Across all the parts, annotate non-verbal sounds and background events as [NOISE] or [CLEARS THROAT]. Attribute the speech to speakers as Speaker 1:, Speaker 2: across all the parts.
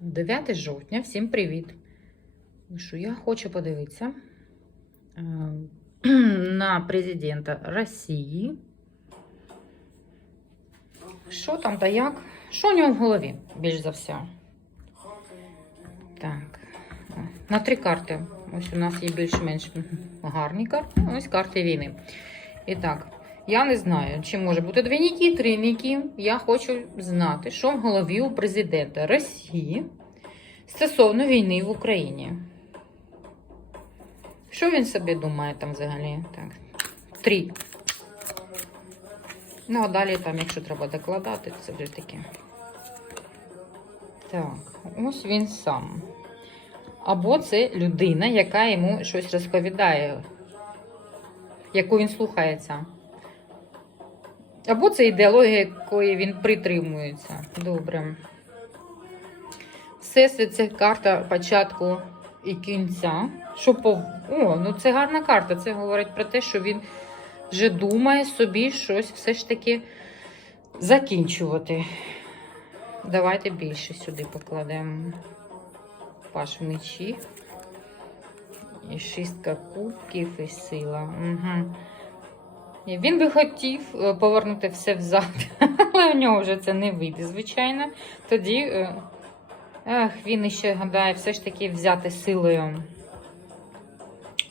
Speaker 1: 9 жовтня, всім привіт! Ну що, я хочу подивитися е, [CLEARS THROAT] на президента Росії. Що там та як? Що у нього в голові більш за все? Так. На три карти. Ось у нас є більш-менш гарні карти. Ось карти війни. І так, я не знаю, чи може бути двійники, трійники. Я хочу знати, що в голові у президента Росії стосовно війни в Україні. Що він собі думає там взагалі? Так. Три. Ну, а далі там, якщо треба докладати, це вже таке. Так, ось він сам. Або це людина, яка йому щось розповідає, яку він слухається. Або це ідеологія, якої він притримується. Добре. Всесвіт це карта початку і кінця. Що по... О, ну це гарна карта. Це говорить про те, що він вже думає собі щось все ж таки закінчувати. Давайте більше сюди покладемо. Паш мечі. І шістка кубків і сила. Угу. Він би хотів е, повернути все взад, [LAUGHS] але у нього вже це не вийде, звичайно. Тоді е, ех, він іще гадає все ж таки взяти силою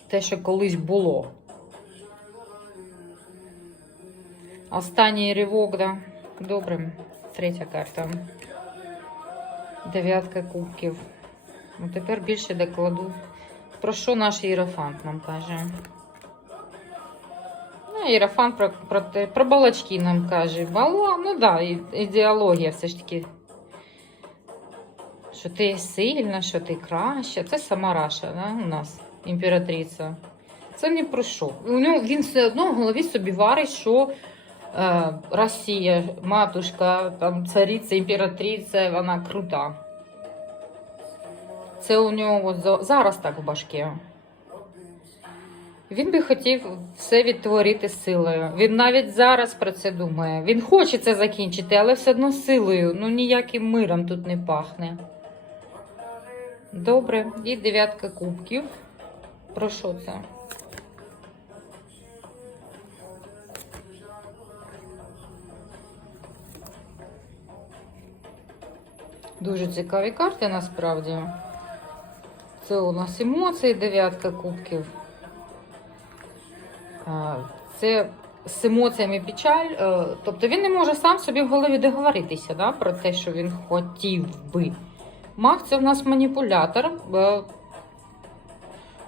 Speaker 1: те, що колись було. Останній ривок, да. Добре. Третя карта. Дев'ятка кубків. Ну, тепер більше докладу. Про що наш іерофант нам каже? Ну, іерофант про, про, про балачки нам каже. Бала, ну так, да, ідеологія все ж таки. Що ти сильна, що ти краща. Це сама Раша, да, у нас, імператриця. Це не про що. У нього він все одно в голові собі варить, що е, Росія, матушка, там, цариця, імператриця, вона крута. Це у нього зараз так в башкі. Він би хотів все відтворити силою. Він навіть зараз про це думає. Він хоче це закінчити, але все одно силою. Ну ніяким миром тут не пахне. Добре, і дев'ятка кубків. Про що це? Дуже цікаві карти насправді. Це у нас емоції, дев'ятка кубків. Це з емоціями печаль. е, Тобто він не може сам собі в голові договоритися да, про те, що він хотів би. Маг це в нас маніпулятор, е,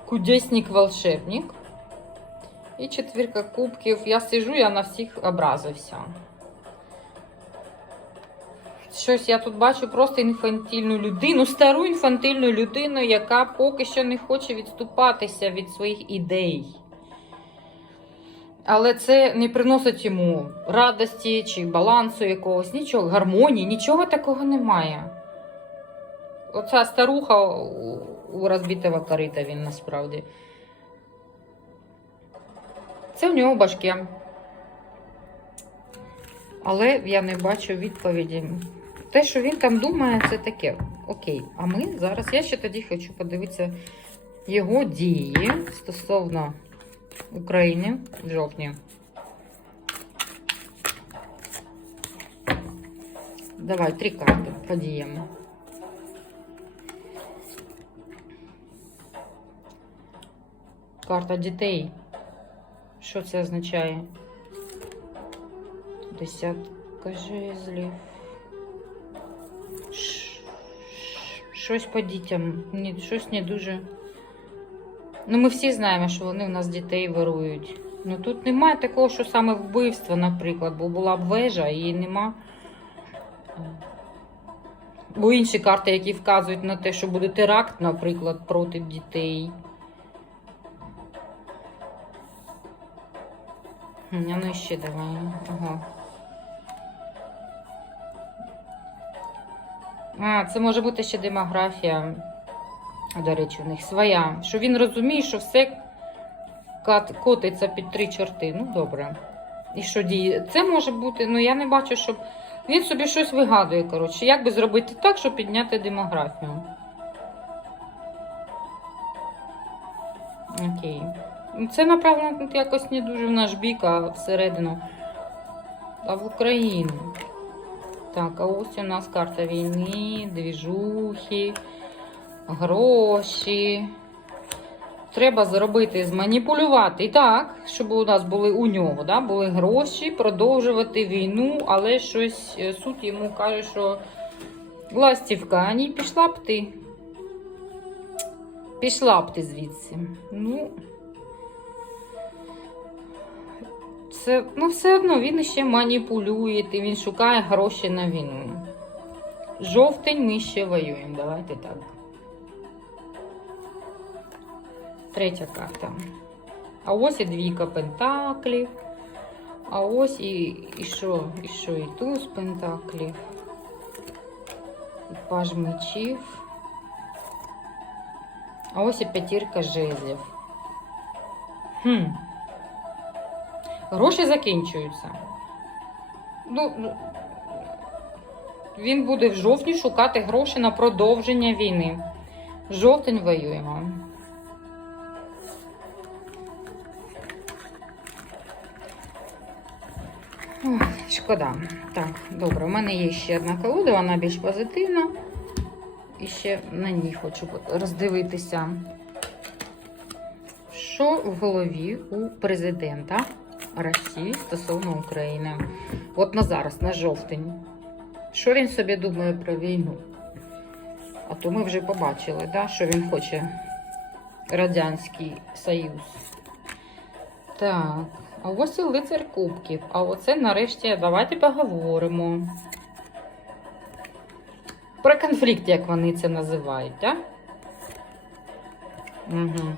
Speaker 1: кудесник волшебник. І четвірка кубків. Я сижу, я на всіх образився. Щось я тут бачу просто інфантильну людину, стару інфантильну людину, яка поки що не хоче відступатися від своїх ідей. Але це не приносить йому радості чи балансу якогось, нічого, гармонії, нічого такого немає. Оця старуха у, розбитого корита він насправді. Це в нього башке. Але я не бачу відповіді. Те, що він там думає, це таке. Окей. А ми зараз, я ще тоді хочу подивитися його дії стосовно України в жовтні. Давай, три карти подіємо. Карта дітей. Що це означає? Десятка жезлів. Ш- ш- Щось по дітям. Ні, щось не дуже. Ну, ми всі знаємо, що вони в нас дітей вирують. Ну тут немає такого, що саме вбивство, наприклад, бо була б вежа і нема. Бо інші карти, які вказують на те, що буде теракт, наприклад, проти дітей. А ну ще давай. Ага. А, це може бути ще демографія. До речі, у них своя. Що він розуміє, що все котиться під три чорти. Ну, добре. І що діє? Це може бути, ну я не бачу, щоб Він собі щось вигадує, коротше, як би зробити так, щоб підняти демографію. Окей. Це направлено тут якось не дуже в наш бік, а всередину. А в Україну. Так, а ось у нас карта війни, двіжухи, гроші. Треба зробити, зманіпулювати так, щоб у нас були у нього, да, були гроші, продовжувати війну, але щось е, суд йому каже, що ластівка, ні, пішла б ти. Пішла б ти звідси. Ну. Це, ну, все одно він ще маніпулює, він шукає гроші на війну. Жовтень ми ще воюємо, давайте так. Третя карта. А ось і двійка пентаклів. А ось і, і що? І що? І туз пентаклів. І паж мечів. А ось і п'ятірка жезлів. Хм. Гроші закінчуються. Ну, ну, він буде в жовтні шукати гроші на продовження війни. Жовтень воюємо. Ой, шкода. Так, добре, у мене є ще одна колода, вона більш позитивна. І ще на ній хочу роздивитися. Що в голові у президента Росії стосовно України? От на зараз, на жовтень. Що він собі думає про війну? А то ми вже побачили, да, що він хоче Радянський Союз. Так, а ось і лицар кубків. А оце нарешті давайте поговоримо. Про конфлікт, як вони це називають, так? Угу.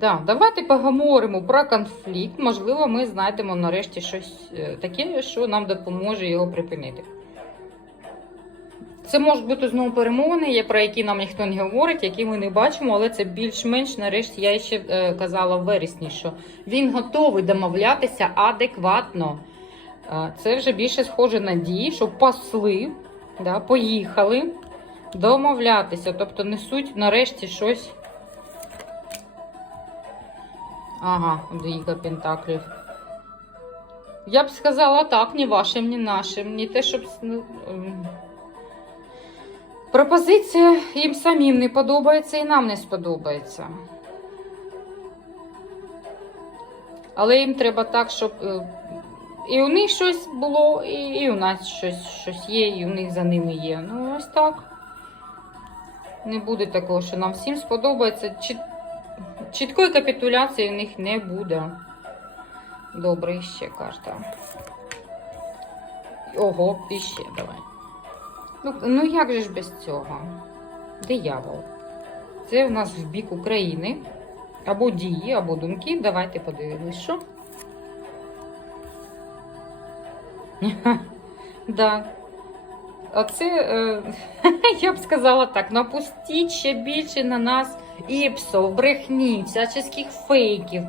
Speaker 1: Так, давайте поговоримо про конфлікт. Можливо, ми знайдемо нарешті щось е, таке, що нам допоможе його припинити. Це можуть бути знову перемовини, про які нам ніхто не говорить, які ми не бачимо, але це більш-менш нарешті я ще е, казала в вересні, що він готовий домовлятися адекватно. Це вже більше схоже на дії, що посли да, поїхали домовлятися, тобто несуть нарешті щось. Ага, двійка пентаклів. Я б сказала так, ні вашим, ні нашим, ні те, щоб. Пропозиція їм самим не подобається і нам не сподобається. Але їм треба так, щоб е, і у них щось було, і, і у нас щось, щось є, і у них за ними є. Ну, ось так. Не буде такого, що нам всім сподобається. Чіт... Чіткої капітуляції в них не буде. Добре, ще карта. Ого, і ще давай. Ну, ну як же ж без цього? Диявол. Це в нас в бік України. Або дії, або думки. Давайте подивимось, що. [LAUGHS] Да. А це, е, [LAUGHS] я б сказала так, напустіть ще більше на нас іпсов, брехні, всяческих фейків.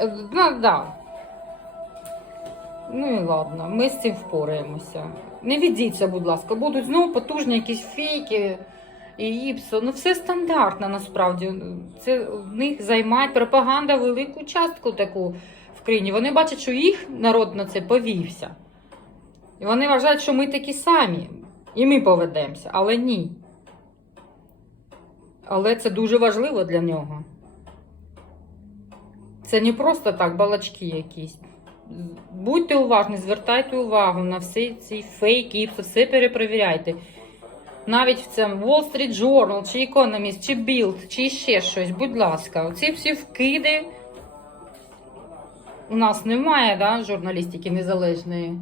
Speaker 1: Е, Ну, да. Ну і ладно, ми з цим впораємося. Не відійдіться, будь ласка, будуть знову потужні якісь фейки і іпсо. Ну все стандартно насправді. Це в них займає пропаганда велику частку таку в країні. Вони бачать, що їх народ на це повівся. І вони вважають, що ми такі самі. І ми поведемося, але ні. Але це дуже важливо для нього. Це не просто так балачки якісь. Будьте уважні, звертайте увагу на всі ці фейки, все перепровіряйте. Навіть в цьому Wall Street Journal, чи Economist, чи Bild, чи ще щось, будь ласка, оці всі вкиди. У нас немає да, журналістики незалежної.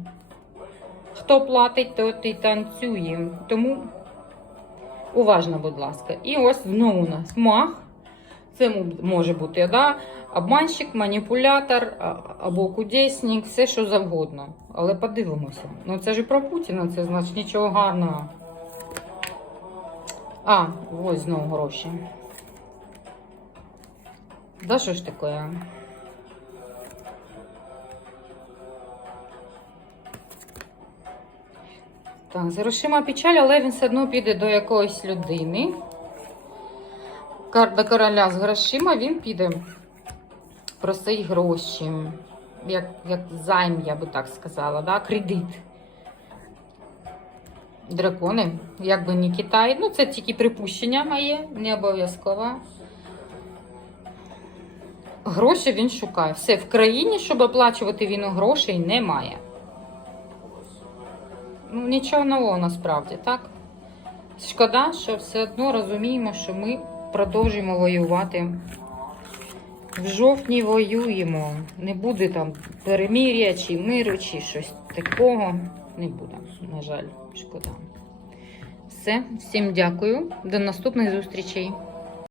Speaker 1: Хто платить, тот і танцює. Тому уважно, будь ласка. І ось знову у нас мах. Це може бути да? обманщик, маніпулятор або кудесник, все що завгодно. Але подивимося. Ну це ж про Путіна, це значить нічого гарного. А, ось знову гроші. Да що ж таке? Так, з грошима печаль, але він все одно піде до якоїсь людини. Карта короля з грошима, він піде просить гроші. Як, як займ, я би так сказала, да? кредит. Дракони, як би не Китай. Ну, це тільки припущення моє, не обов'язково. Гроші він шукає. Все, в країні, щоб оплачувати війну, грошей немає. Ну, нічого нового насправді, так? Шкода, що все одно розуміємо, що ми продовжуємо воювати. В жовтні воюємо. Не буде там перемір'я чи миру, чи щось такого. Не буде, на жаль, шкода. Все, всім дякую. До наступних зустрічей.